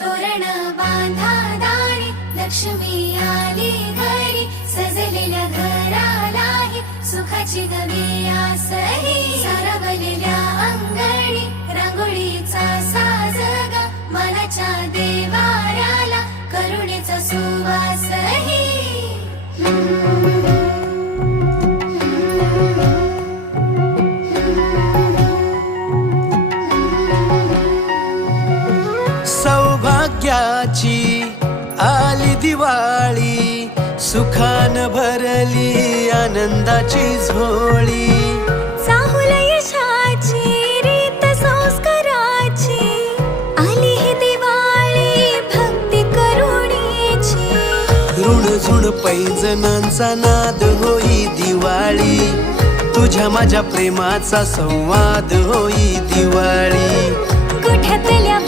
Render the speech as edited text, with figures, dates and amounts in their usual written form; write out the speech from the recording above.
तोरण बांधा दारी, लक्ष्मी आली घरी, सजलेल्या घरालाही सुखाची गवी आसही. सारवलेल्या अंगणी रांगोळीचा साज ग, मनाच्या देवाऱ्याला करुणेचा सुवासही. सौभाग्याची आली दिवाळी, सुखान भरली आनंदाची झोळी. चाहुल यशाची रीत संस्काराची, आली ही दिवाळी भक्ती करुणेची. ऋणझुण पैंजणांचा नाद होई दिवाळी, तुझ्या माझ्या प्रेमाचा संवाद होई दिवाळी. कुठ्यातल्या